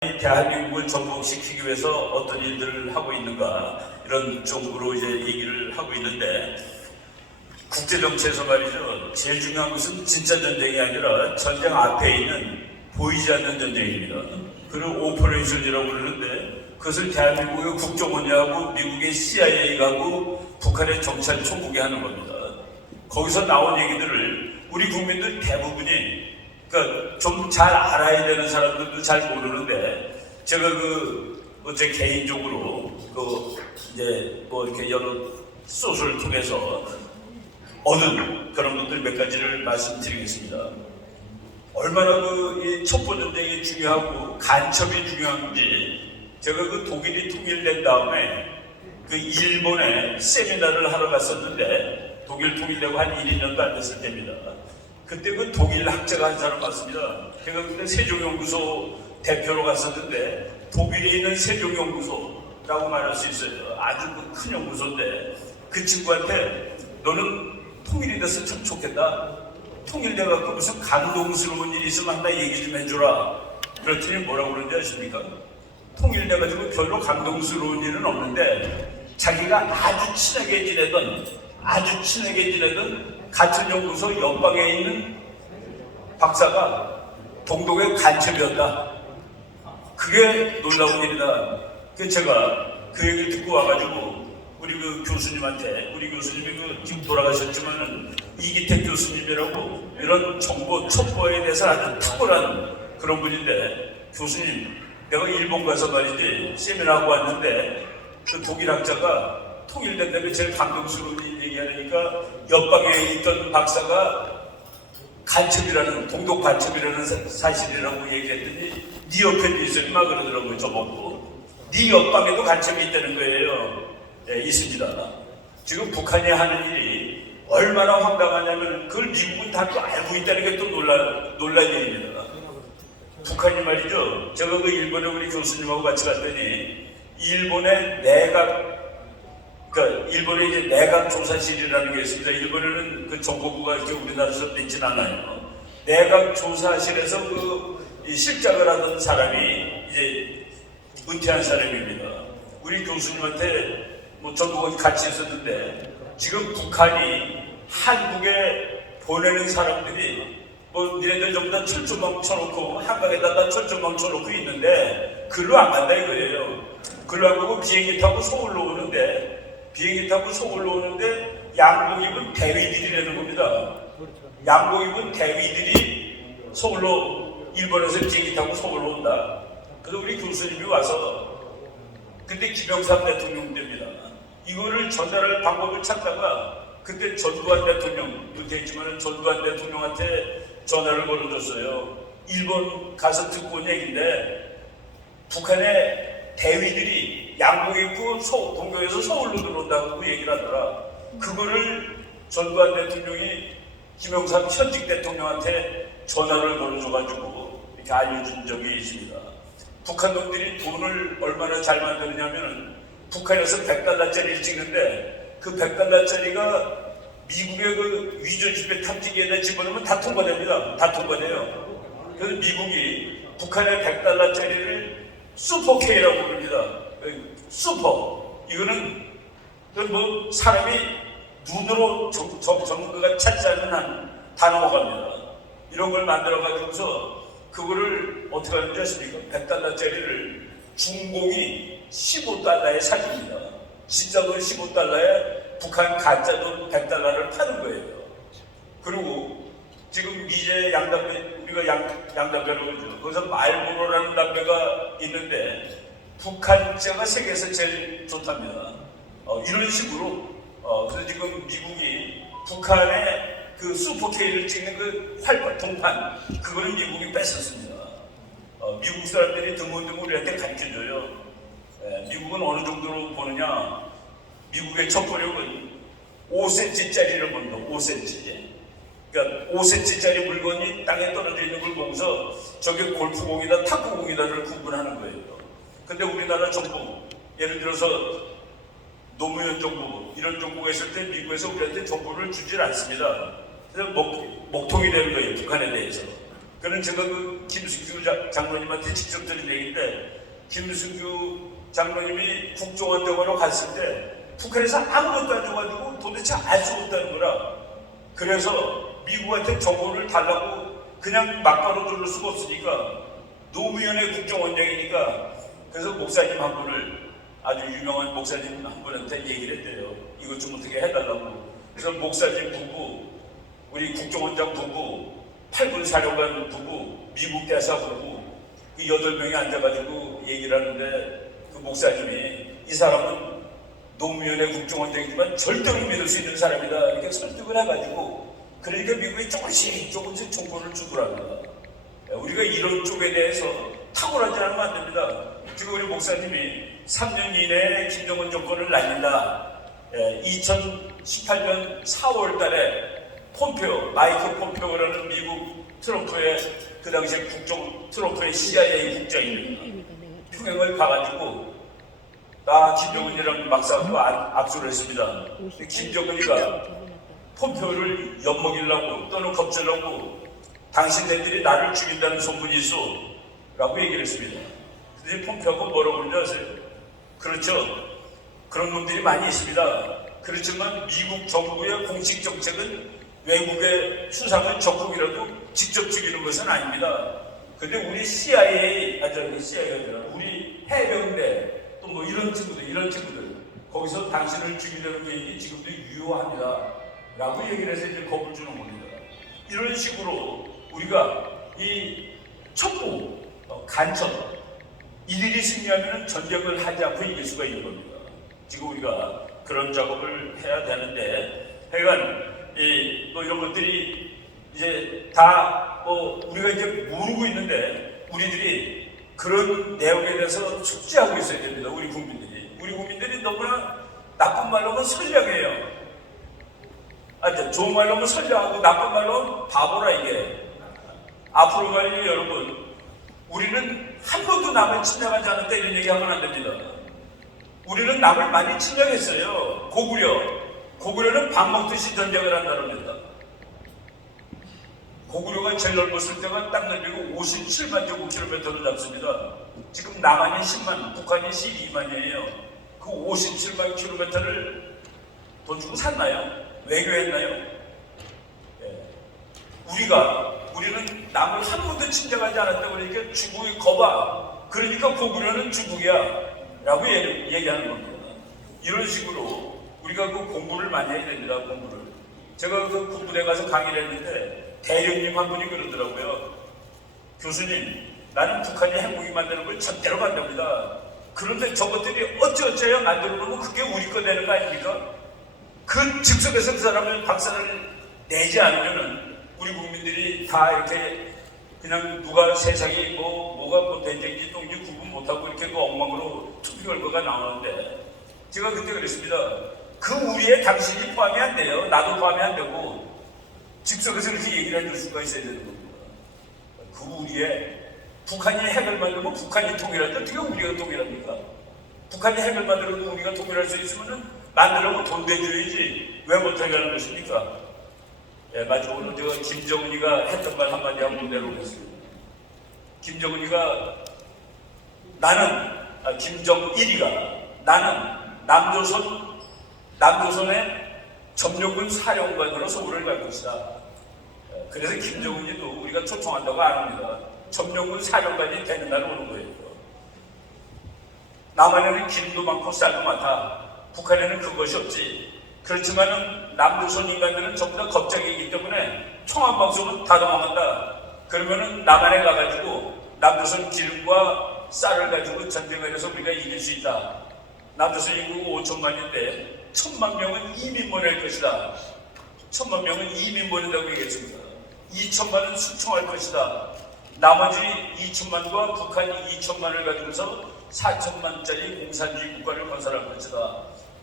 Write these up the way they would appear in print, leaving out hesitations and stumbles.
대한민국을 전복시키기 위해서 어떤 일들을 하고 있는가 이런 쪽으로 이제 얘기를 하고 있는데, 국제정치에서 말이죠, 제일 중요한 것은 진짜 전쟁이 아니라 전쟁 앞에 있는 보이지 않는 전쟁입니다. 그걸 오퍼레이션이라고 그러는데, 그것을 대한민국의 국정원하고 미국의 CIA가 하고 북한의 정찰 총국이 하는 겁니다. 거기서 나온 얘기들을 우리 국민들 대부분이, 그러니까 좀 잘 알아야 되는 사람들도 잘 모르는데, 제가 제 개인적으로 이제 이렇게 여러 소스를 통해서 얻은 그런 것들 몇 가지를 말씀드리겠습니다. 얼마나 이 첩보 전쟁이 중요하고 간첩이 중요한지, 제가 독일이 통일된 다음에 일본에 세미나를 하러 갔었는데, 독일 통일되고 한 1, 2년도 안 됐을 때입니다. 그때 독일 학자가 한 사람 왔습니다. 제가 그때 세종연구소 대표로 갔었는데, 독일에 있는 세종연구소라고 말할 수 있어요. 아주 큰 연구소인데, 그 친구한테 너는 통일이 돼서 참 좋겠다. 통일돼갖고 무슨 감동스러운 일이 있으면 한다 얘기 좀 해주라. 그랬더니 뭐라고 그러는지 아십니까? 통일돼가지고 별로 감동스러운 일은 없는데, 자기가 아주 친하게 지내던 같은 연구소 옆방에 있는 박사가 동독의 간첩이었다. 그게 놀라운 일이다. 그래서 제가 그 얘기를 듣고 와가지고 우리 교수님한테, 우리 교수님이 지금 돌아가셨지만은 이기택 교수님이라고 이런 정보 첩보에 대해서 아주 탁월한 그런 분인데, 교수님, 내가 일본 가서 말이지 세미나하고 왔는데 그 독일 학자가 통일된 다음에 제일 감동스러운 일 얘기하니까 옆방에 있던 박사가 동독 간첩이라는 사실이라고 얘기했더니 네 옆에 있으니 막 그러더라고요. 저보고 네 옆방에도 간첩이 있다는 거예요. 네, 있습니다. 지금 북한이 하는 일이 얼마나 황당하냐면 그걸 미국은 다 또 알고 있다는 게 또 놀란 일입니다. 북한이 말이죠, 제가 일본에 우리 교수님하고 같이 갔더니 일본의 일본에 이제 내각조사실이라는 게 있습니다. 일본에는 정보부가 이렇게 우리나라에서 있진 않아요. 내각조사실에서 이 실장을 하던 사람이 이제 은퇴한 사람입니다. 우리 교수님한테 전부 같이 있었는데, 지금 북한이 한국에 보내는 사람들이 니네들 전부 다 철조망 쳐놓고 한강에다가 철조망 쳐놓고 있는데 글로 안 간다 이거예요. 글로 안 가고 비행기 타고 서울로 오는데, 양복 입은 대위들이라는 겁니다. 양복 입은 대위들이 서울로, 일본에서 비행기 타고 서울로 온다. 그래서 우리 교수님이 와서, 그때 김영삼 대통령 때입니다. 이거를 전달할 방법을 찾다가 그때 전두환 대통령, 있지만은 전두환 대통령한테 전화를 걸어줬어요. 일본 가서 듣고 온 얘기인데, 북한의 대위들이 양복 입고 동경에서 서울로 들어온다고 얘기를 하더라. 그거를 전두환 대통령이 김영삼 현직 대통령한테 전화를 걸어줘가지고 이렇게 알려준 적이 있습니다. 북한 놈들이 돈을 얼마나 잘 만드느냐면, 북한에서 $100짜리를 찍는데 그 $100짜리가 미국의 위조지배 탐지기에다 집어넣으면 다 통과됩니다. 다 통과돼요. 그래서 미국이 북한의 $100짜리를 슈퍼K라고 부릅니다. 슈퍼. 이거는 사람이 눈으로 전문가가 찾지 않는 한 단어가 갑니다. 이런 걸 만들어가지고서 그거를 어떻게 하는지 아십니까? $100짜리를 중공이 $15에 사줍니다. 진짜 돈 $15에 북한 가짜 돈 $100를 파는 거예요. 그리고 지금 미제 양담배, 우리가 양담배라고 그러죠. 거기서 말보로라는 담배가 있는데 북한제가 세계에서 제일 좋답니다. 이런 식으로 그래서 지금 미국이 북한의 슈퍼K를 찍는 활동판, 그거를 미국이 뺐었습니다. 미국 사람들이 드문드문 우리한테 가르쳐줘요. 미국은 어느 정도로 보느냐, 미국의 첩보력은 5cm짜리를 본다. 5cm. 그러니까 5cm짜리 물건이 땅에 떨어져 있는 걸 보고서 저게 골프공이다 탁구공이다를 구분하는 거예요. 근데 우리나라 정부, 예를 들어서 노무현 정부, 이런 정부가 있을 때 미국에서 우리한테 정보를 주질 않습니다. 그래서 목통이 되는 거예요, 북한에 대해서. 그는 제가 김승규 장로님한테 직접 드린 얘기인데, 김승규 장로님이 국정원장으로 갔을 때 북한에서 아무것도 안 줘가지고 도대체 알 수 없다는 거라. 그래서 미국한테 정보를 달라고 그냥 막바로 들을 수가 없으니까 노무현의 국정원장이니까, 그래서 목사님 한 분을, 아주 유명한 목사님 한 분한테 얘기를 했대요. 이것 좀 어떻게 해달라고. 그래서 목사님 부부, 우리 국정원장 부부, 8군 사령관 부부, 미국 대사 부부, 그 8명이 앉아가지고 얘기를 하는데, 그 목사님이 이 사람은 노무현의 국정원장이지만 절대로 믿을 수 있는 사람이다, 이렇게 설득을 해가지고, 그러니까 미국이 조금씩 정보를 주더랍니다. 우리가 이런 쪽에 대해서 탁월하지 않으면 안 됩니다. 지금 우리 목사님이 3년 이내에 김정은 정권을 날린다. 2018년 4월 달에 마이크 폼페오라는 미국 트럼프의, 그 당시에 트럼프의 CIA 국장입니다. 평양을 가가지고 김정은이랑 막상으로 압수를 했습니다. 김정은이가 폼페오를 엿먹이려고 또는 겁주려고 당신네들이 나를 죽인다는 소문이 있어 라고 얘기를 했습니다. 근데 폼페오가 뭐라고 그러는지 아세요? 그렇죠. 그런 놈들이 많이 있습니다. 그렇지만 미국 정부의 공식 정책은 외국의 수상을 적국이라도 직접 죽이는 것은 아닙니다. 근데 우리 CIA가 아니라 우리 해병대 또 뭐 이런 친구들 거기서 당신을 죽이려는 계획이 지금도 유효합니다 라고 얘기를 해서 이제 겁을 주는 겁니다. 이런 식으로 우리가 이 첩보, 간첩, 이들이 승리하면 전쟁을 하지 않고 이길 수가 있는 겁니다. 지금 우리가 그런 작업을 해야 되는데, 하여간 뭐 이런 것들이 이제 다 뭐 우리가 이제 모르고 있는데, 우리들이 그런 내용에 대해서 숙지하고 있어야 됩니다. 우리 국민들이 너무나 나쁜 말로 하면 선량해요. 좋은 말로 하면 선량하고 나쁜 말로 하면 바보라. 이게 앞으로 말이죠, 여러분. 우리는 한 번도 남을 침략하지 않았다, 이런 얘기하면 안 됩니다. 우리는 남을 많이 침략했어요. 고구려는 밥 먹듯이 전쟁을 한다는 겁니다. 고구려가 제일 넓었을 때가 땅 넓이고 57만 제곱킬로미터를 잡습니다. 지금 남한이 10만, 북한이 12만이에요. 그 57만 킬로미터를 돈 주고 샀나요? 외교했나요? 우리는 남을 한 번도 침략하지 않았다고 그러니까 중국이 거봐. 그러니까 고구려는 중국이야 라고 얘기하는 겁니다. 이런 식으로 우리가 그 공부를 많이 해야 됩니다. 공부를. 제가 그 군부대 가서 강의를 했는데 대령님 한 분이 그러더라고요. 교수님, 나는 북한이 핵무기 만드는 걸 절대로 반대합니다. 그런데 저것들이 어찌어찌해야 만들어 놓으면 그게 우리 거 되는 거 아닙니까? 그 즉석에서 그 사람을 박살을 내지 않으면은 우리 국민들이 다 이렇게 그냥 누가 세상이 뭐가 대쟁인지 똥인지 구분 못하고 이렇게 그 엉망으로 투표 결과가 나오는데, 제가 그때 그랬습니다. 그 우리에 당신이 포함이 안 돼요. 나도 포함이 안 되고, 즉석에서 이렇게 얘기를 해줄 수가 있어야 되는 겁니다. 그 우리에 북한이 핵을 만들면 북한이 통일할 때 어떻게 우리가 통일합니까? 북한이 핵을 만들어도 우리가 통일할 수 있으면 만들려고 돈 대줘야지 왜 못하게 하는 것입니까? 마지막으로 제가 김정은이가 했던 말 한마디 하고 내려오겠습니다. 김정은이가 김정일이가 나는 남조선의 점령군 사령관으로 서울을 갈 것이다. 그래서 김정은이도 우리가 초청한다고 안 합니다. 점령군 사령관이 되는 날 오는 거예요. 남한에는 기름도 많고 쌀도 많다. 북한에는 그것이 없지. 그렇지만은 남조선 인간들은 전부 다 겁쟁이기 때문에 청안방송은 다 도망간다. 그러면은 남한에 가가지고 남조선 기름과 쌀을 가지고 전쟁을 해서 우리가 이길 수 있다. 남조선 인구가 5천만인데 1,000만 명은 이민 보낼 것이다. 1,000만 명은 이민 보낸다고 얘기했습니다. 2천만은 수청할 것이다. 나머지 2천만과 북한이 2천만을 가지고서 4천만짜리 공산주의 국가를 건설할 것이다.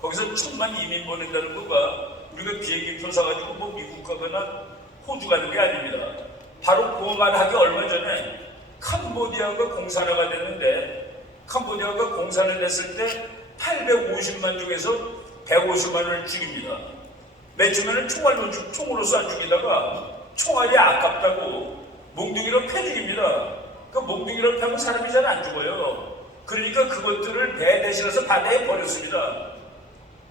거기서 1,000만 이민 보낸다는 거가 우리가 비행기표 사가지고 뭐 미국 가거나 호주 가는 게 아닙니다. 바로 그 말하기 얼마 전에 캄보디아가 공산화가 됐는데, 캄보디아가 공산화 됐을 때 850만 중에서 150만을 죽입니다. 맨 처음에는 총으로 쏴 죽이다가 총알이 아깝다고 몽둥이로 패 죽입니다. 그 몽둥이로 패면 사람이 잘 안 죽어요. 그러니까 그것들을 배 대신해서 바다에 버렸습니다.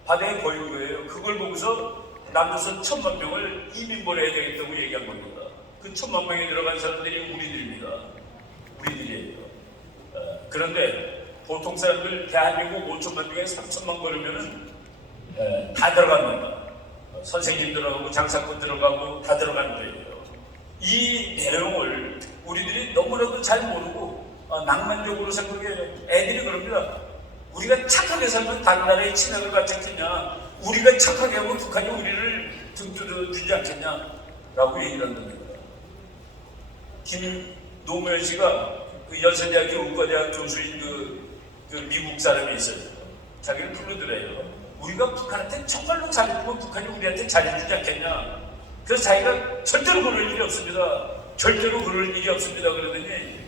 바다에 버린 거예요. 그걸 보고서 남조선 1000만 명을 이민 보내야 되겠다고 얘기한 겁니다. 그 1000만 명에 들어간 사람들이 우리들입니다. 우리들이에요. 그런데 보통 사람들 대한민국 5천만 중에 3천만 걸으면은 다 들어갑니다. 선생님 들어가고 장사꾼 들어가고 다 들어가는 거예요. 이 내용을 우리들이 너무나도 잘 모르고 낭만적으로 생각해요. 애들이 그럽니다. 우리가 착하게 살면 다른 나라에 친하게 갖지 않겠냐, 우리가 착하게 하면 북한이 우리를 등 뚫어주지 않겠냐 라고 얘기를 한다는 겁니다. 김노무현 씨가 그 연세대학교 의과대학 교수인 그 미국 사람이 있어요. 자기를 불러들어요. 우리가 북한한테 정말로 잘해주면 북한이 우리한테 잘해주지 않겠냐. 그래서 자기가 절대로 그럴 일이 없습니다. 절대로 그럴 일이 없습니다. 그러더니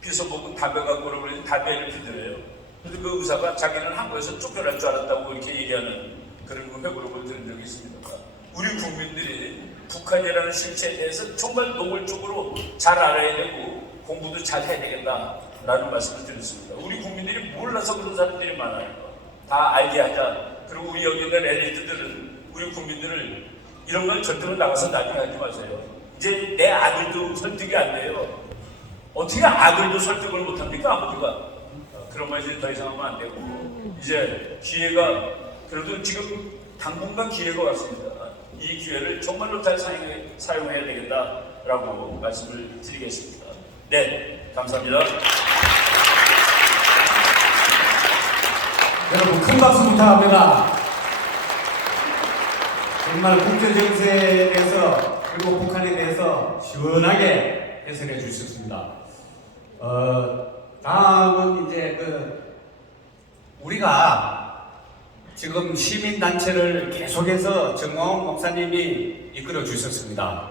비서보고 담배 갖고 오라고 그러니 담배를 피더래요. 근데 그 의사가 자기는 한국에서 쫓겨날 줄 알았다고 이렇게 얘기하는 그런 거 회고록을 들은 적이 있습니다. 우리 국민들이 북한이라는 실체에 대해서 정말 노골적으로 잘 알아야 되고 공부도 잘 해야 되겠다라는 말씀을 드렸습니다. 우리 국민들이 몰라서 그런 사람들이 많아요. 다 알게 하자. 그리고 우리 여기 있는 엘리트들은 우리 국민들을 이런 건 절대로 나가서 나중에 하지 마세요. 이제 내 아들도 설득이 안 돼요. 어떻게 아들도 설득을 못합니까? 아버지가. 그런 말 이제 더 이상 하면 안 되고, 이제 기회가 그래도 지금 당분간 기회가 왔습니다. 이 기회를 정말로 잘 사용해야 되겠다라고 말씀을 드리겠습니다. 네, 감사합니다. 여러분 큰 박수 부탁합니다. 정말 국제 정세에 대해서 그리고 북한에 대해서 시원하게 해설해 주셨습니다. 다음은 이제 우리가 지금 시민단체를 계속해서 정광훈 목사님이 이끌어 주셨습니다.